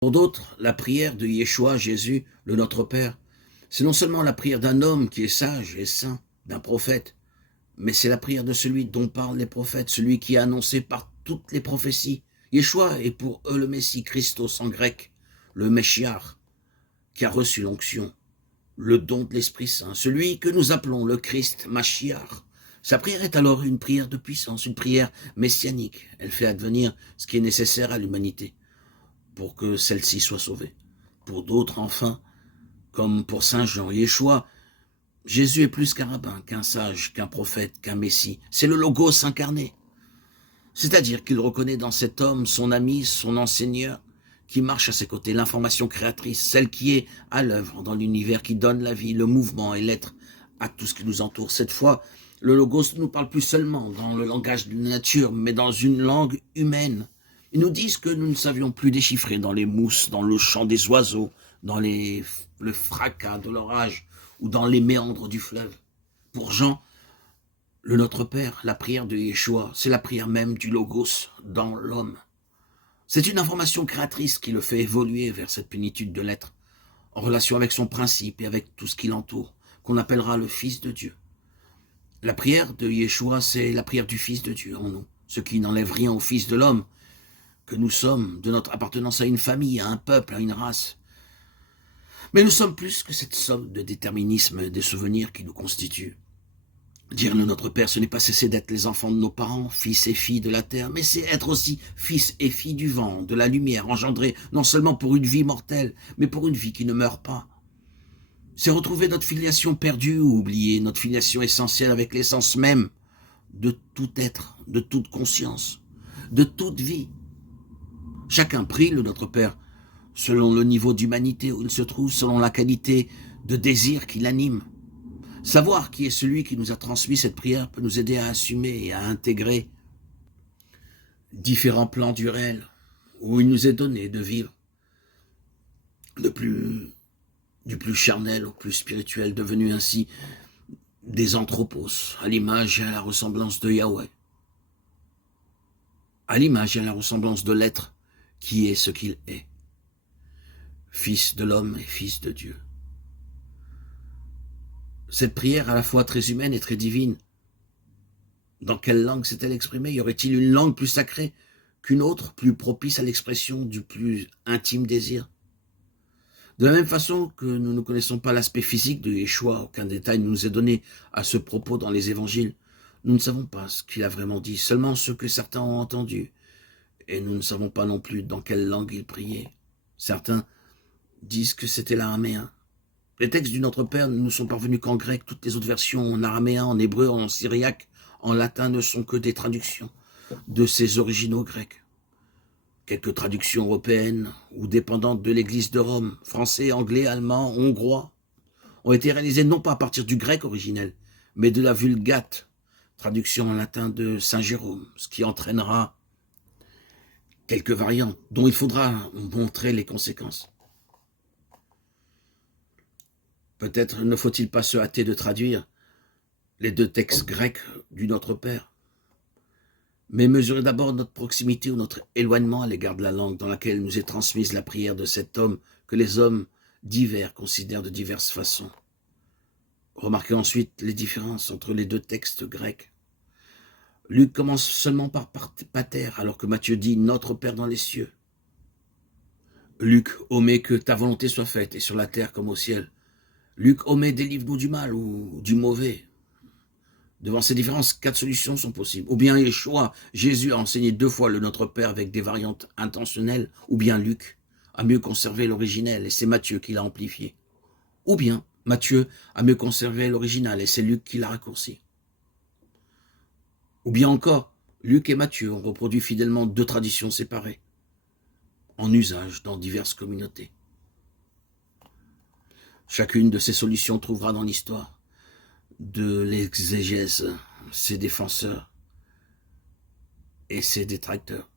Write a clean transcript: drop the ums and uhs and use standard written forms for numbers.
Pour d'autres, la prière de Yeshua, Jésus, le Notre Père, c'est non seulement la prière d'un homme qui est sage et saint, d'un prophète, mais c'est la prière de celui dont parlent les prophètes, celui qui est annoncé par toutes les prophéties. Yeshua est pour eux le Messie, Christos en grec, le Meshiach, qui a reçu l'onction, le don de l'Esprit Saint, celui que nous appelons le Christ Mashiach. Sa prière est alors une prière de puissance, une prière messianique. Elle fait advenir ce qui est nécessaire à l'humanité pour que celle-ci soit sauvée. Pour d'autres, enfin, comme pour Saint Jean, Yeshua, Jésus est plus qu'un rabbin, qu'un sage, qu'un prophète, qu'un messie. C'est le Logos incarné. C'est-à-dire qu'il reconnaît dans cet homme son ami, son enseigneur, qui marche à ses côtés, l'information créatrice, celle qui est à l'œuvre dans l'univers, qui donne la vie, le mouvement et l'être à tout ce qui nous entoure. Cette fois, le Logos ne nous parle plus seulement dans le langage de la nature, mais dans une langue humaine. Ils nous disent que nous ne savions plus déchiffrer dans les mousses, dans le chant des oiseaux, dans le fracas de l'orage ou dans les méandres du fleuve. Pour Jean, le Notre Père, la prière de Yeshua, c'est la prière même du Logos dans l'homme. C'est une information créatrice qui le fait évoluer vers cette plénitude de l'être, en relation avec son principe et avec tout ce qui l'entoure, qu'on appellera le Fils de Dieu. La prière de Yeshua, c'est la prière du Fils de Dieu en nous, ce qui n'enlève rien au Fils de l'homme, que nous sommes, de notre appartenance à une famille, à un peuple, à une race. Mais nous sommes plus que cette somme de déterminisme et de souvenirs qui nous constituent. Dire le Notre Père, ce n'est pas cesser d'être les enfants de nos parents, fils et filles de la terre, mais c'est être aussi fils et filles du vent, de la lumière, engendrés non seulement pour une vie mortelle, mais pour une vie qui ne meurt pas. C'est retrouver notre filiation perdue ou oubliée, notre filiation essentielle avec l'essence même de tout être, de toute conscience, de toute vie. Chacun prie le Notre Père selon le niveau d'humanité où il se trouve, selon la qualité de désir qui l'anime. Savoir qui est celui qui nous a transmis cette prière peut nous aider à assumer et à intégrer différents plans du réel où il nous est donné de vivre du plus charnel au plus spirituel, devenu ainsi des anthropos, à l'image et à la ressemblance de Yahweh, à l'image et à la ressemblance de l'être qui est ce qu'il est, fils de l'homme et fils de Dieu. Cette prière à la fois très humaine et très divine, dans quelle langue s'est-elle exprimée? Y aurait-il une langue plus sacrée qu'une autre, plus propice à l'expression du plus intime désir? De la même façon que nous ne connaissons pas l'aspect physique de Yeshua, aucun détail ne nous est donné à ce propos dans les évangiles, nous ne savons pas ce qu'il a vraiment dit, seulement ce que certains ont entendu, et nous ne savons pas non plus dans quelle langue il priait. Certains disent que c'était l'araméen. Les textes du Notre Père ne nous sont parvenus qu'en grec. Toutes les autres versions en araméen, en hébreu, en syriaque, en latin ne sont que des traductions de ces originaux grecs. Quelques traductions européennes ou dépendantes de l'Église de Rome, français, anglais, allemand, hongrois, ont été réalisées non pas à partir du grec originel, mais de la Vulgate, traduction en latin de Saint Jérôme, ce qui entraînera quelques variantes dont il faudra montrer les conséquences. Peut-être ne faut-il pas se hâter de traduire les deux textes grecs du Notre Père, mais mesurer d'abord notre proximité ou notre éloignement à l'égard de la langue dans laquelle nous est transmise la prière de cet homme que les hommes divers considèrent de diverses façons. Remarquez ensuite les différences entre les deux textes grecs. Luc commence seulement par pater, alors que Matthieu dit « Notre Père dans les cieux ». Luc omet que ta volonté soit faite, et sur la terre comme au ciel. Luc omet délivre-nous du mal ou du mauvais. Devant ces différences, 4 solutions sont possibles. Ou bien Yeshua, Jésus a enseigné 2 fois le Notre Père avec des variantes intentionnelles, ou bien Luc a mieux conservé l'originel et c'est Matthieu qui l'a amplifié. Ou bien Matthieu a mieux conservé l'original et c'est Luc qui l'a raccourci. Ou bien encore, Luc et Matthieu ont reproduit fidèlement 2 traditions séparées, en usage dans diverses communautés. Chacune de ces solutions trouvera dans l'histoire de l'exégèse ses défenseurs et ses détracteurs.